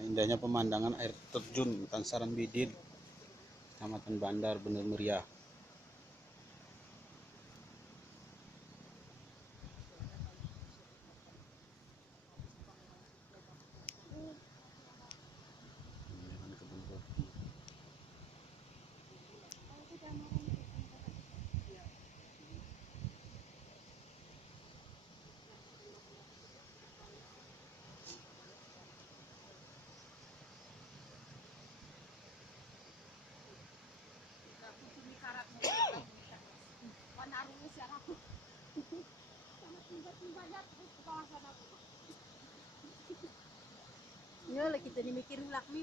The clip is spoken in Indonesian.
Indahnya pemandangan air terjun Tansaran Bidin, Kecamatan Bandar, Bener Meriah. Kebun kopi. Ya, kita dimikir ulak